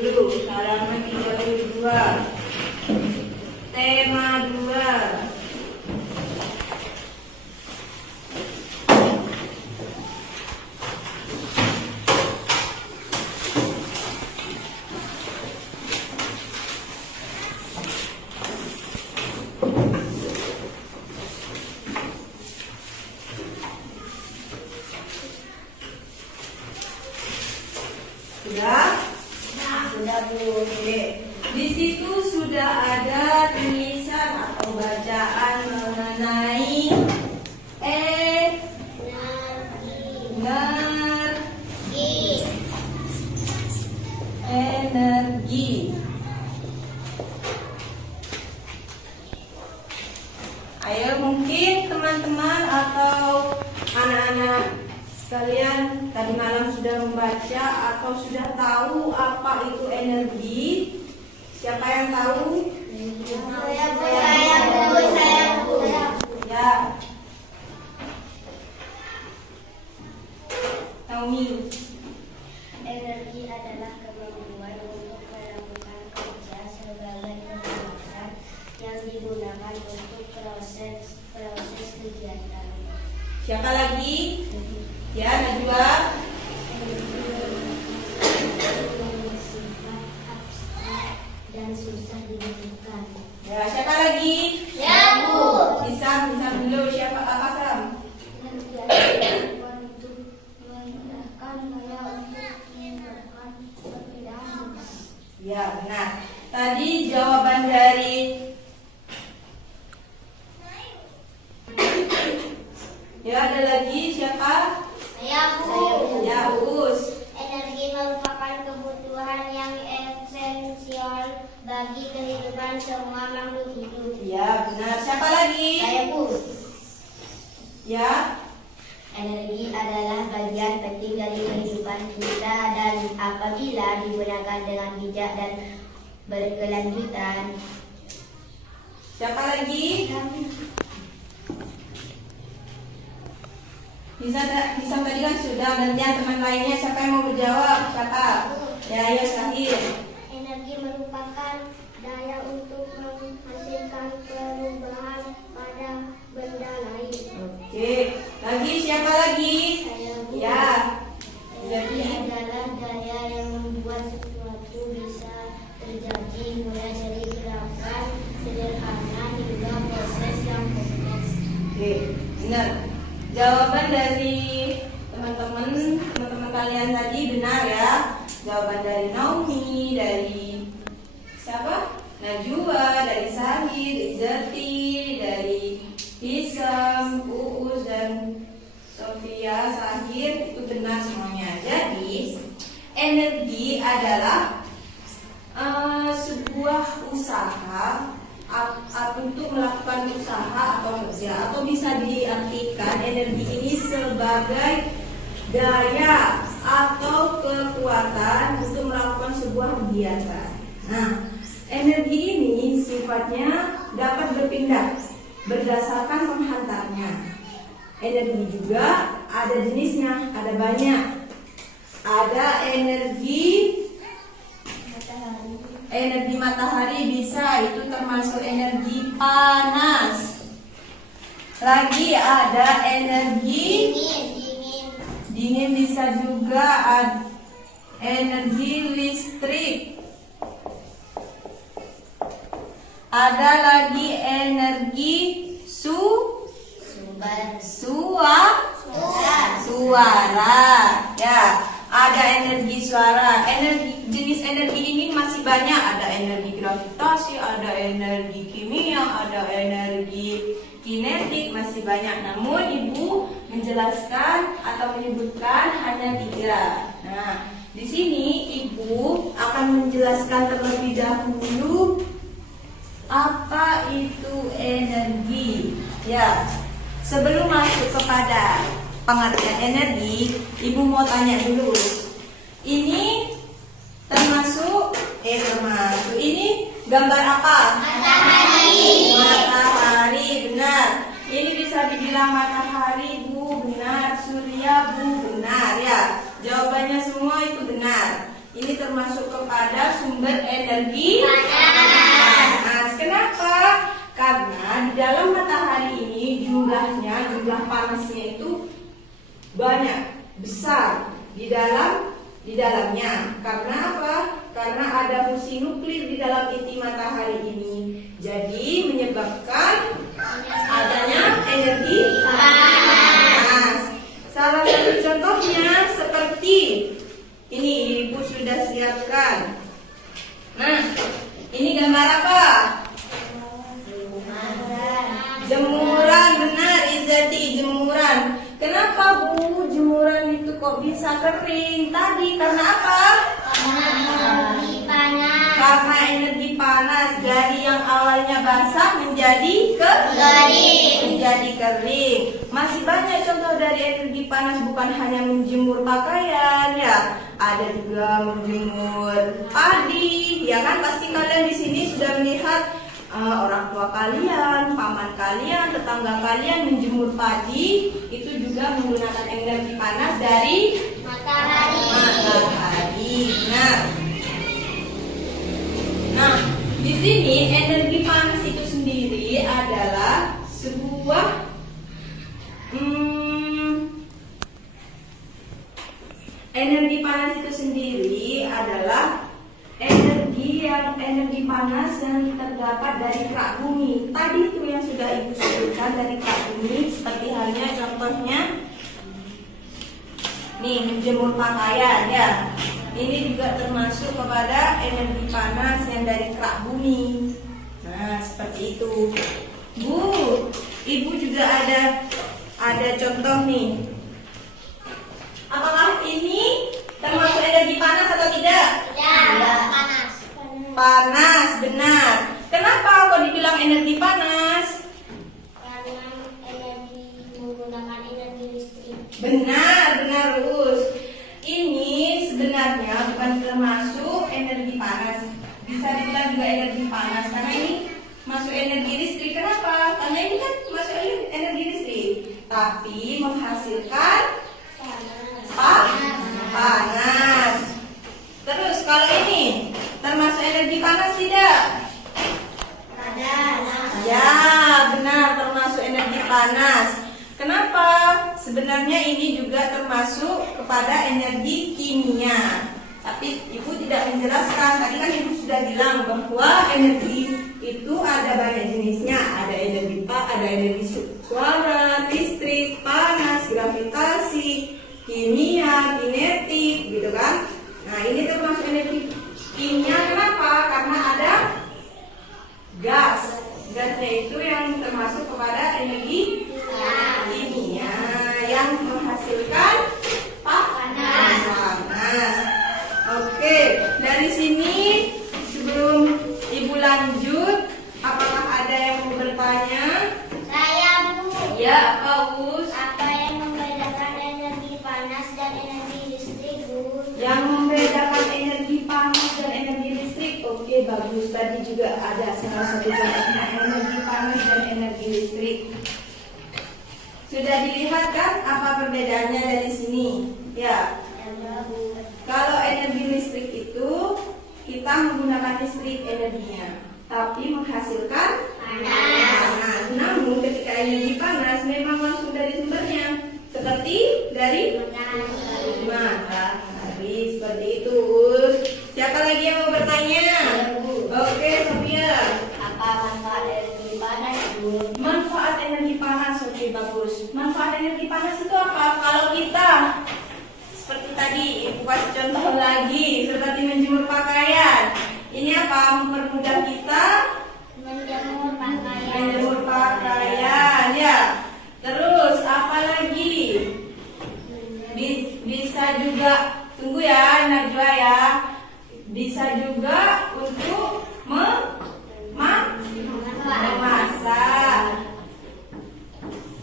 dulu. Halaman 32. Tema 2. Sudah? Sudah Bu. Oke. Di situ sudah ada tulisan atau bacaan mengenai energi. Ayo, mungkin teman-teman atau anak-anak sekalian tadi malam sudah membaca atau sudah tahu apa itu energi? Siapa yang tahu? Saya Bu. Ya. Naomi. Energi adalah kemampuan untuk melakukan kerja sebagai kegiatan yang digunakan untuk proses kegiatan. Siapa lagi? Ya, Najwa. Bersifat abstrak dan susah ditentukan. Ya, siapa lagi? Ya, Bu. Isam dulu. Siapa Kak Sam? Energi adalah kemampuan untuk memudahkan saya untuk menggunakan perbedaan. Ya, benar. Tadi jawaban dari ya, ada lagi siapa? Saya Bu. Ya, Uus. Energi merupakan kebutuhan yang esensial bagi kehidupan semua makhluk hidup. Ya, benar. Siapa lagi? Saya Bu. Ya. Energi adalah bagian penting dari kehidupan kita dan apabila digunakan dengan bijak dan berkelanjutan. Siapa lagi? Bisa tadi kan sudah. Gantian teman lainnya. Siapa yang mau berjawab? Siapa? Ya, ya, Syahir. Energi merupakan daya untuk menghasilkan perubahan pada benda lain. Oke. Lagi siapa lagi? Saya Bu. Ya. Energi Jadi adalah daya yang membuat sesuatu bisa terjadi, mulai dari gerakan sederhana hingga proses yang kompleks. oke, benar. Jawaban dari teman-teman kalian tadi benar ya. Jawaban dari Naomi, dari siapa? Najwa, dari Sahir, Izzati, dari Hisam, Uus dan Sofia, Sahir itu benar semuanya. Jadi energi adalah sebuah usaha untuk melakukan usaha atau kerja, atau bisa diartikan energi ini sebagai daya atau kekuatan untuk melakukan sebuah kegiatan. Nah, energi ini sifatnya dapat berpindah berdasarkan penghantarnya. Energi juga ada jenisnya, ada banyak. Ada energi matahari bisa, itu termasuk energi panas. Lagi ada energi dingin bisa juga, ada energi listrik. Ada lagi energi suara. Ya, ada energi suara. Jenis energi ini masih banyak. Ada energi gravitasi, ada energi kimia, ada energi kinetik, masih banyak. Namun Ibu menjelaskan atau menyebutkan hanya 3. Nah, di sini Ibu akan menjelaskan terlebih dahulu apa itu energi. Ya, sebelum masuk kepada pengertian energi, Ibu mau tanya dulu. Ini termasuk ini gambar apa? Matahari, benar. Ini bisa dibilang matahari, Bu, benar. Surya, Bu, benar ya. Jawabannya semua itu benar. Ini termasuk kepada sumber energi panas. Kenapa? Karena di dalam matahari ini jumlah panasnya itu banyak, besar di dalamnya. Karena apa? Karena ada fusi nuklir di dalam inti matahari ini. Jadi menyebabkan adanya energi panas. Salah satu contohnya seperti ini, Ibu sudah siapkan. Nah, ini gambar apa? Jemuran, benar Izati, jemuran. Kenapa Bu jemuran itu kok bisa kering tadi? Karena apa? Energi panas. Karena energi panas dari yang awalnya basah menjadi kering. Masih banyak contoh dari energi panas, bukan hanya menjemur pakaian ya. Ada juga menjemur padi, ya kan? Pasti kalian di sini sudah melihat orang tua kalian, paman kalian, tetangga kalian menjemur padi, itu juga menggunakan energi panas dari matahari. Nah, di sini energi panas itu sendiri adalah sebuah energi panas itu sendiri adalah energi panas yang terdapat dari kerak bumi. Tadi itu yang sudah Ibu sebutkan dari kerak bumi, seperti halnya contohnya nih menjemur pakaian ya. Ini juga termasuk kepada energi panas yang dari kerak bumi. Nah, seperti itu. Bu, Ibu juga ada contoh nih. Apakah ini termasuk energi panas atau tidak? Panas. Panas, benar. Kenapa kok dibilang energi panas? Karena menggunakan energi listrik. Benar, Rus. Ini sebenarnya bukan termasuk energi panas. Bisa dibilang juga energi panas karena ini masuk energi listrik. Kenapa? Karena ini kan masuk energi listrik, tapi menghasilkan panas. Terus kalau ini termasuk energi panas tidak? Ya, benar, termasuk energi panas. Kenapa? Sebenarnya ini juga termasuk kepada energi kimia. Tapi Ibu tidak menjelaskan. Tadi kan Ibu sudah bilang bahwa energi itu ada banyak jenisnya. Ada energi suara, listrik, panas, gravitasi, kimia, kinetik, gitu kan? Nah, ini termasuk energi kimia. Kenapa? Karena ada gas. Gasnya itu yang termasuk kepada energi kimia yang menghasilkan panas. Oke, dari sini sebelum Ibu lanjut, apakah ada yang mau bertanya? Saya, Bu. Ya, apa Us? Apa yang membedakan energi panas dan energi listrik, Bu? Yang membedakan energi panas dan energi listrik. Oke, bagus. Tadi juga ada salah satu contohnya energi panas dan energi listrik. Sudah dilihat kan apa perbedaannya dari sini? Ya. Kalau energi listrik itu kita menggunakan listrik energinya, tapi menghasilkan panas. Namun ketika energi panas memang langsung dari sumbernya, seperti dari matahari, seperti itu. Siapa lagi yang mau bertanya? Oke, Sophia. Apa manfaat energi panas, Bu? Manfaat energi panas, oke, bagus. Manfaat energi panas itu apa? Kalau kita seperti tadi, Ibu kasih contoh lagi, seperti menjemur pakaian. Ini apa? Mempermudah kita Menjemur pakaian. menjemur pakaian, ya. Terus apa lagi? Bisa juga, tunggu ya, Najwa ya. Bisa juga untuk memasak.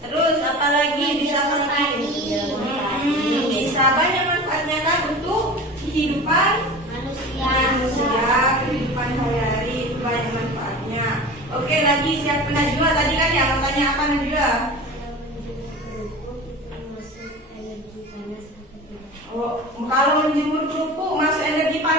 Terus apa lagi? Bisa bisa banyak manfaatnya kan untuk kehidupan manusia, kehidupan sehari-hari itu banyak manfaatnya. Oke, lagi siapa Najwa tadi kan ya, mau tanya apa Najwa? Oh, kalau menjemur kerupuk masuk energi panas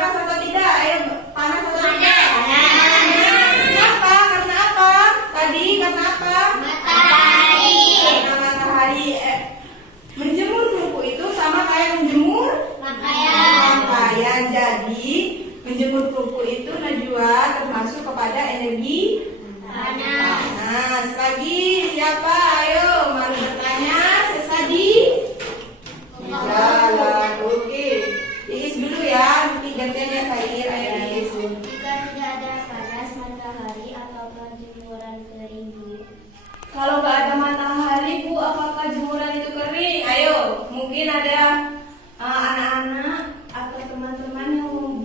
Suhu itu Najwa termasuk kepada energi panas. Lagi siapa? Ayo, mau bertanya? Sesadi? Jalan. Oke. Iis dulu ya. Nanti gantiannya Sair. Ayo Iis. Jika tidak ada panas matahari, apakah jemuran kering, Bu? Kalau nggak ada matahari, Bu, apakah jemuran itu kering? Ayo, mungkin ada anak-anak atau teman-teman yang mau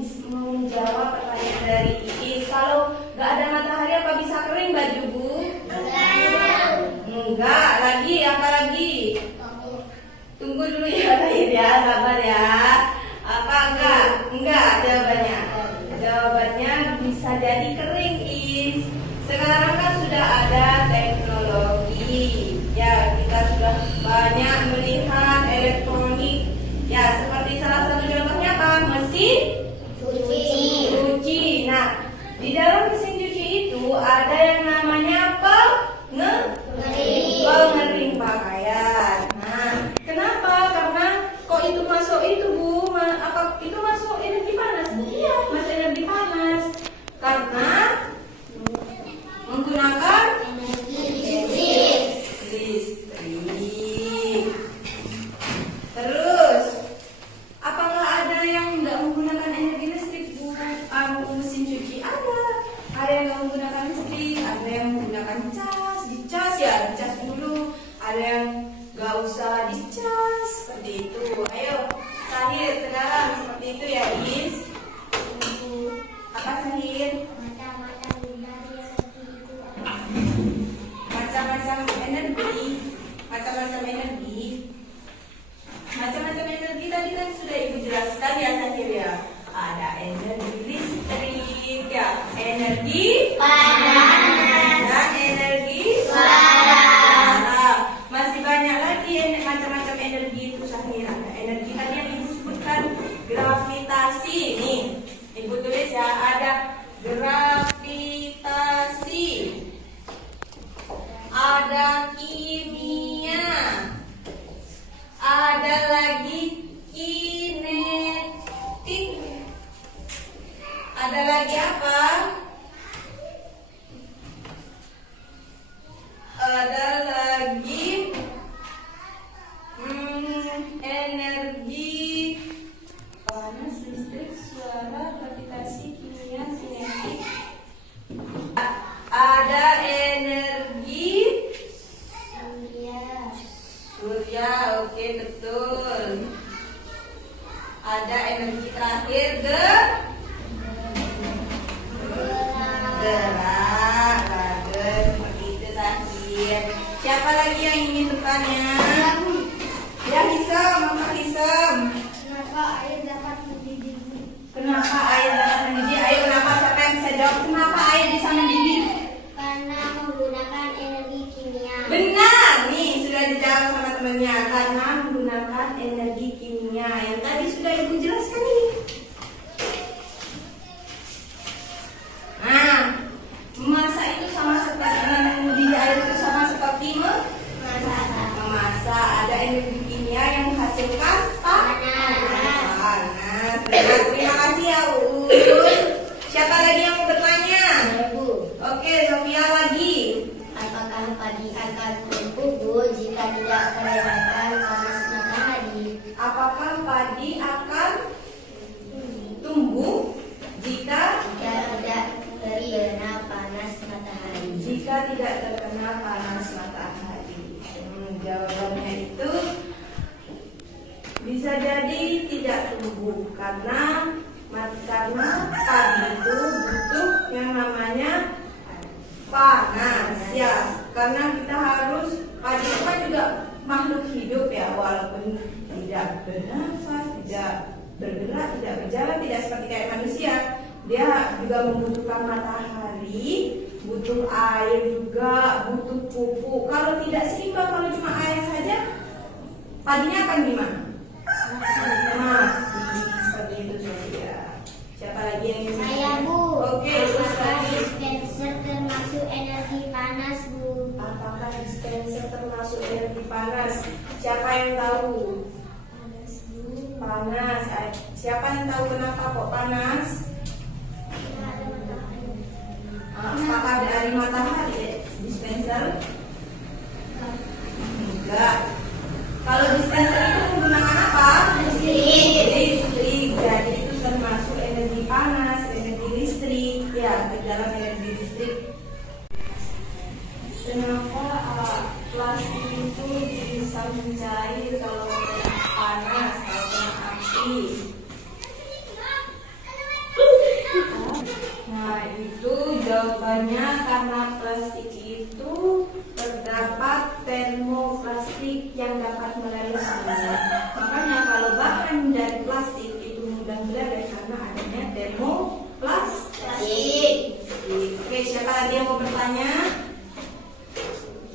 menjawab pertanyaan dari Iis. Kalau nggak ada matahari, apa bisa kering baju, Bu? Enggak. Lagi, apa lagi? Tunggu dulu ya, Sair ya, sabar ya. Apa enggak? Enggak jawabannya. Jawabannya bisa jadi kering, Is. Sekarang kan sudah ada teknologi. Ya, kita sudah banyak melihat elektronik. Ya, seperti salah satu contohnya apa? Mesin cuci. Nah, di dalam mesin cuci itu ada yang namanya pengering pakaian. Nah, kenapa? Karena kok itu masuk itu, Bu? Apa itu masuk energi panas? Iya, masuk energi panas. Karena menggunakan listrik. Terus, apakah ada yang nggak menggunakan energi listrik, Bu? Mesin cuci ada. Ada yang nggak menggunakan listrik, ada yang menggunakan cas, dicas ya, dicas dulu. Ada yang nggak usah dicas, seperti itu. Ayo, Sahir sekarang seperti itu ya, Is. Apa Sahir? Macam-macam energi. Macam-macam energi tadi kan sudah Ibu jelaskan ya, Sahir ya. Ada energi listrik, ya, energi panas, dan energi panas. Masih banyak lagi macam-macam energi itu, Sahir. Ada energi tadi yang Ibu sebutkan gravitasi. Nih, Ibu tulis ya, ada gravitasi. Ada kimia. Ada lagi kinetik. Ada lagi apa? Ada lagi energi panas, listrik, suara, gravitasi, kimia, kinetik. Ada energi surya, oke, betul. Ada energi terakhir gerak, seperti itu, Sahir. Siapa lagi yang ingin bertanya? Ya, Hisam, Mama Hisam. Kenapa air dapat mendidih? Kenapa air dapat mendidih? Ayo, kenapa? Siapa yang bisa jawab? Kenapa air bisa mendidih? Karena menggunakan energi kimia. Benar, nih sudah dijawab sama temannya. Karena menggunakan energi kimia yang tadi sudah Ibu jelaskan ini. Nah, memasak itu sama seperti mendidih air itu sama seperti memasak. Ada energi kimia yang menghasilkan panas. Terima kasih ya, Uus. Siapa lagi yang mau bertanya? Oke, Sofia lagi. Apakah padi akan tumbuh, Bu, jika tidak terlewatkan panas matahari? Apakah padi akan tumbuh jika Tidak terkena panas matahari. tidak terkena panas matahari? Jawabannya itu bisa jadi tidak tumbuh karena padi itu butuh yang namanya panas ya. Karena kita harus, padi itu kan juga makhluk hidup ya, walaupun tidak bernafas, tidak bergerak, tidak berjalan, tidak seperti kayak manusia. Dia juga membutuhkan matahari, butuh air juga, butuh pupuk. Kalau tidak seimbang, kalau cuma air saja, padinya akan gimana? Mati, seperti itu Sofia. Siapa lagi yang bisa? Saya, Bu. Oke, terus Apakah lagi. dispenser termasuk energi panas, Bu? Apakah dispenser termasuk energi panas? Siapa yang tahu? Panas, Bu. Panas. Siapa yang tahu kenapa kok panas? di dalam energi listrik. Kenapa plastik itu bisa mencair kalau kena panas, kalau kena api? Nah, itu jawabannya karena plastik itu terdapat termoplastik yang dapat melalui suhu. Makanya kalau bahan dari plastik itu mudah meleleh karena adanya termoplastik. Oke, siapa lagi yang mau bertanya?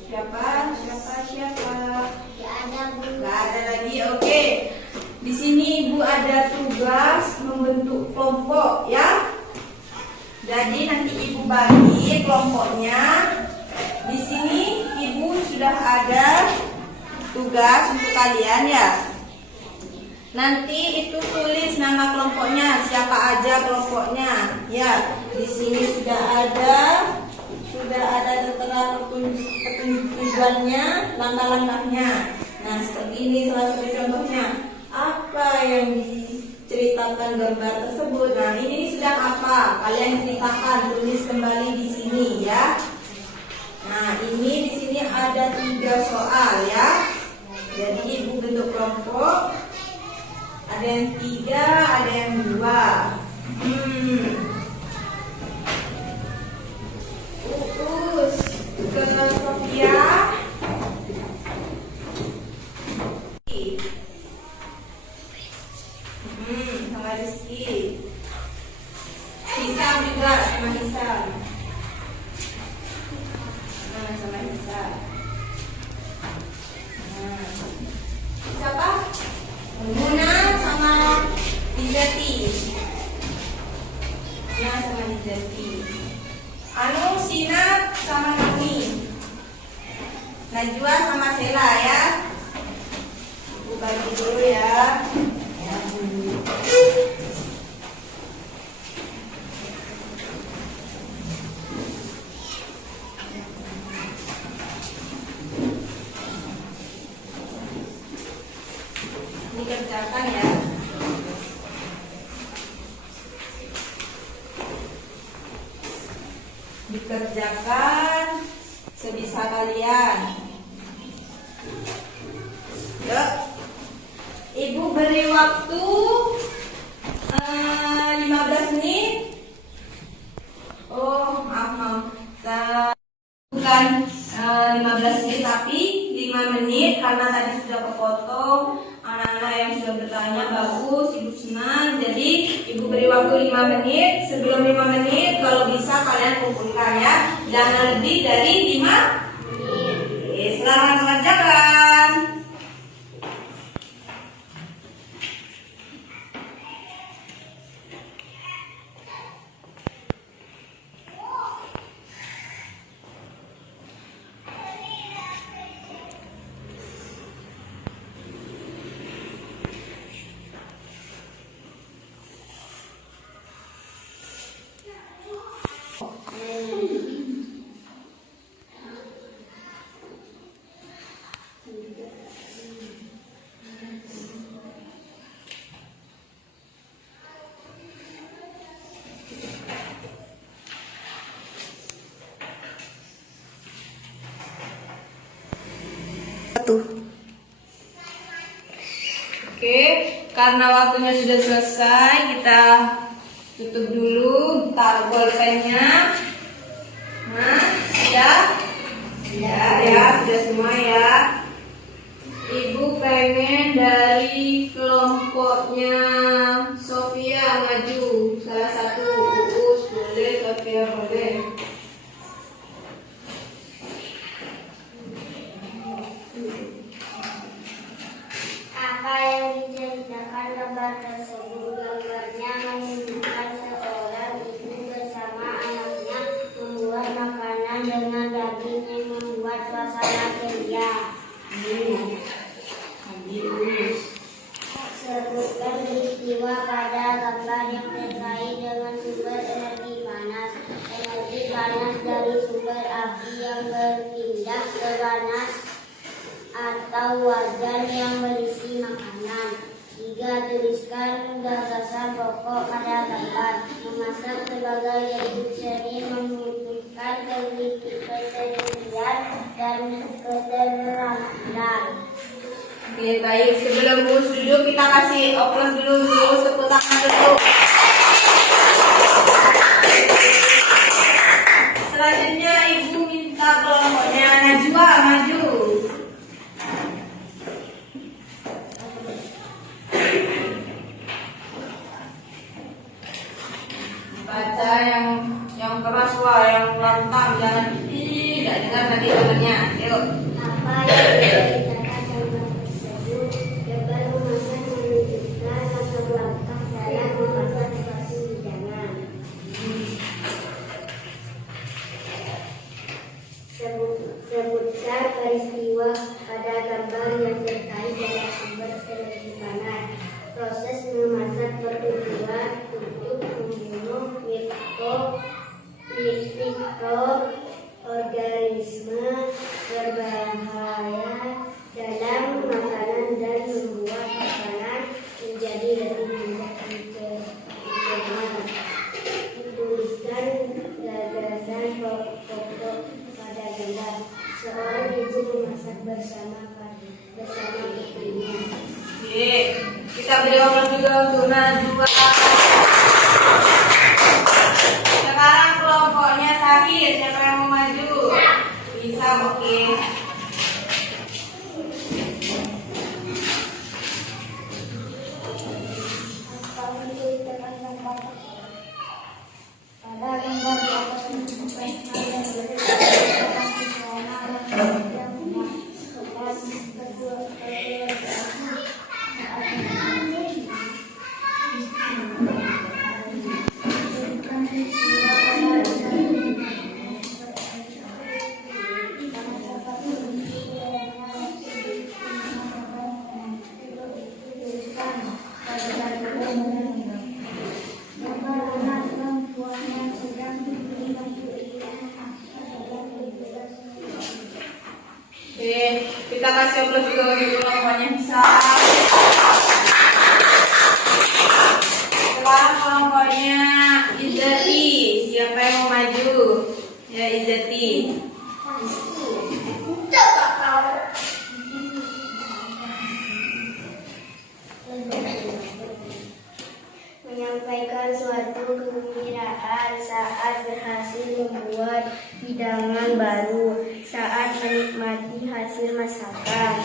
Siapa? Tidak ada, Bu. Nggak ada lagi. Oke. Di sini Ibu ada tugas membentuk kelompok ya. Jadi nanti Ibu bagi kelompoknya. Di sini Ibu sudah ada tugas untuk kalian ya. Nanti itu tulis nama kelompoknya, siapa aja kelompoknya. Ya, di sini sudah ada tertera tujuannya, langkah-langkahnya. Nah, seperti ini salah satu contohnya. Apa yang diceritakan gambar tersebut? Nah, ini sedang apa? Kalian ceritakan, tulis kembali di sini ya. Nah, ini di sini ada 3 soal ya. Jadi Ibu bentuk kelompok. Ada yang 3, ada yang 2. Uus ke Sofia. Sama Rizky. Hisam juga sama Hisam. Sama Hisam. Siapa? Muna sama Izati. Sama Izati. Sinat sama Nuni. Najwa sama Sela ya. Ibu bagi dulu ya. Dikerjakan ya. Dikerjakan sebisa kalian. Yuk. Ibu beri waktu 15 menit. Oh, maaf. Bukan 15 menit tapi 5 menit karena tadi sudah kepotong. Anak-anak yang sudah bertanya bagus, Ibu senang. Jadi Ibu beri waktu 5 menit. Sebelum 5 menit kalau bisa kalian kumpulkan ya. Jangan lebih dari 5 menit. Oke, selamat mengerjakan. Oke, karena waktunya sudah selesai, kita tutup dulu, taruh bolpennya. Nah, ya, sudah semua ya. Ibu pengen dari kelompoknya Sofia maju, salah satu. Uus boleh, Sofia boleh. Apa yang diceritakan gambar tersebut? Gambarnya menunjukkan seorang ibu bersama anaknya membuat makanan dengan daging yang membuat suasana ceria. Sebutkan peristiwa pada gambar yang terkait dengan sumber energi panas. Energi panas dari sumber api yang berpindah ke panas atau wajan yang berisi makanan. 3. Tuliskan gagasan pokok pada gambar. Memasak sebagai yaitu Baik, sebelum Gus duduk kita kasih oplos dulu, tepuk tangan dulu. Selanjutnya Ibu minta kelompoknya Najwa maju. Baca yang keras wah, yang lantang, jangan tidak dengar nanti temannya. Yuk. Apa yang diceritakan gambar tersebut? Gambar memasak menunjukkan langkah-langkah dalam memasak suatu hidangan. Sebutkan peristiwa pada gambar yang terkait dengan sumber energi panas. Proses memasak bertujuan untuk membunuh mikroorganisme berbahaya dalam makanan dan membuat makanan menjadi lebih mudah dicerna. Dituliskan gagasan pokok pada gambar. Seorang ibu memasak bersama putrinya. Oke, kita beri oplos juga untuk Najwa. Sekarang kelompoknya Sahir, siapa yang mau maju? Bisa, oke. Pada gambar di atas menunjukkan hal yang berbeda Oke, kita kasih oplos juga untuk kelompoknya Bisa. Sekarang kelompoknya Izzati, siapa yang mau maju? Ya, Izzati. Menyampaikan suatu kegembiraan saat berhasil membuat hidangan baru, saat menikmati hasil masakan.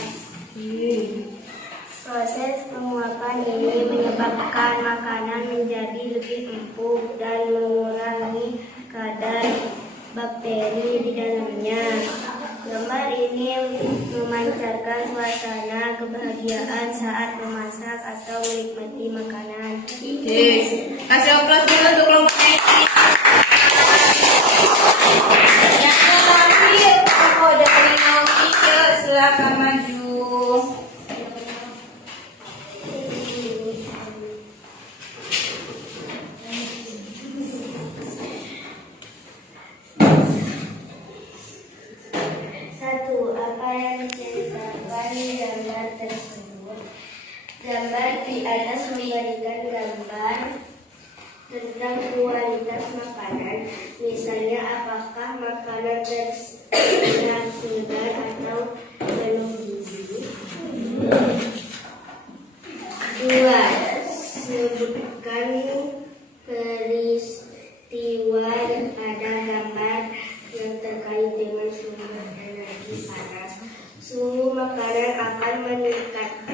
Proses penguapan ini menyebabkan makanan menjadi lebih empuk dan mengurangi kadar bakteri di dalamnya. Gambar ini memancarkan suasana kebahagiaan saat memasak atau menikmati makanan. Oke, kasih oplos dulu untuk kelompoknya ini. Yang terakhir, kelompok dari Naomi, yuk silakan maju. Apa yang diceritakan di gambar tersebut? Gambar di atas memberikan gambar tentang kualitas makanan, misalnya apakah makanan tersebut segar atau penuh gizi. 2. Sebutkan peristiwa pada gambar yang terkait dengan sumber energi panas. Suhu makanan akan meningkat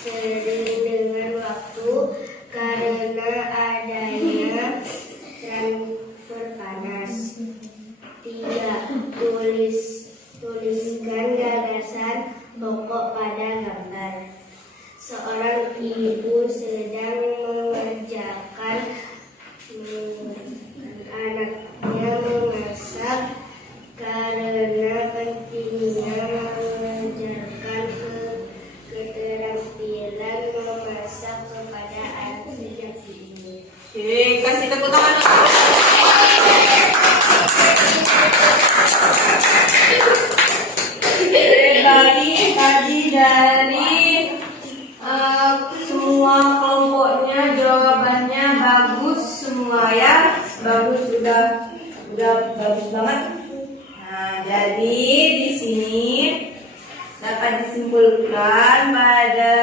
seiring dengan waktu karena adanya transfer panas. 3. Tuliskan gagasan pokok pada gambar. Seorang ibu sedang mengerjakan anaknya memasak karena pentingnya mengajarkan keterampilan memasak kepada anak sejak dini. Oke, kasih tepuk tangan. Tadi dari semua kelompoknya jawabannya bagus semua ya, bagus, sudah bagus banget. Nah, jadi di sini dapat disimpulkan pada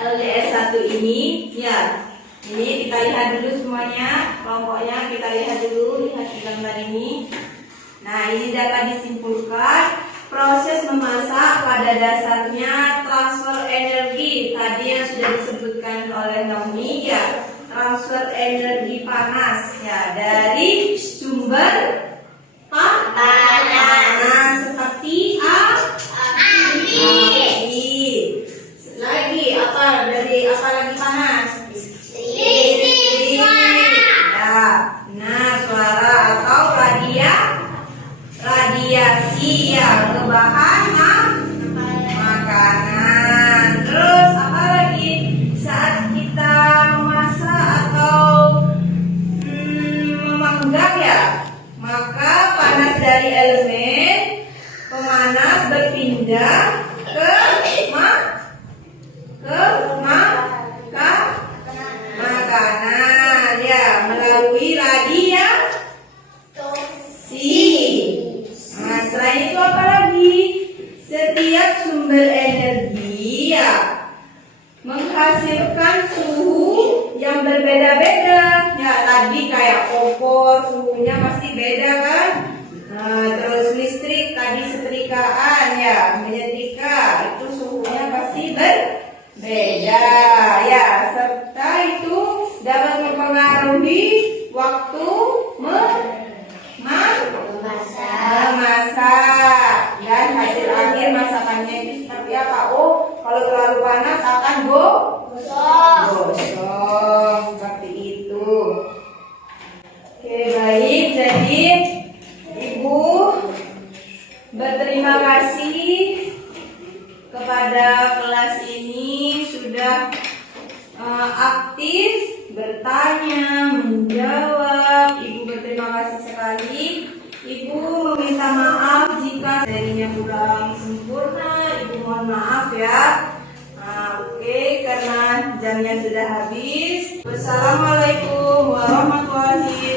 LDS 1 ini, ya. Ini kita lihat dulu semuanya, kelompoknya kita lihat dulu, lihat di gambar ini. Nah, ini dapat disimpulkan proses memasak pada dasarnya transfer energi tadi yang sudah disebutkan oleh Naomi, ya. Transfer energi panas, ya, dari sumber panas seperti api. Lagi apa, dari apa lagi panas? Listrik. Ya. Nah, suara atau radiasi, ya, ke bahan makanan. Terus apa lagi? Saat kita memasak atau memanggang, ya, maka panas dari elemen pemanas berpindah ke makanan, ya, melalui radiasi. Nah, selain itu apa lagi? Setiap sumber energi, ya, menghasilkan suhu yang berbeda-beda. Ya, tadi kayak kompor suhunya pasti beda kan? Nah, terus listrik tadi setrikaan, ya, menyetrika itu suhunya pasti berbeda, ya, serta itu dapat mempengaruhi waktu memasak dan hasil akhir masakannya itu seperti apa? Oh, kalau terlalu panas akan gosong seperti itu. Oke, baik. Jadi Ibu berterima kasih kepada kelas ini sudah aktif bertanya, menjawab. Ibu berterima kasih sekali. Ibu meminta maaf jika materinya kurang sempurna. Ibu mohon maaf, ya. Oke, karena jamnya sudah habis. Wassalamualaikum warahmatullahi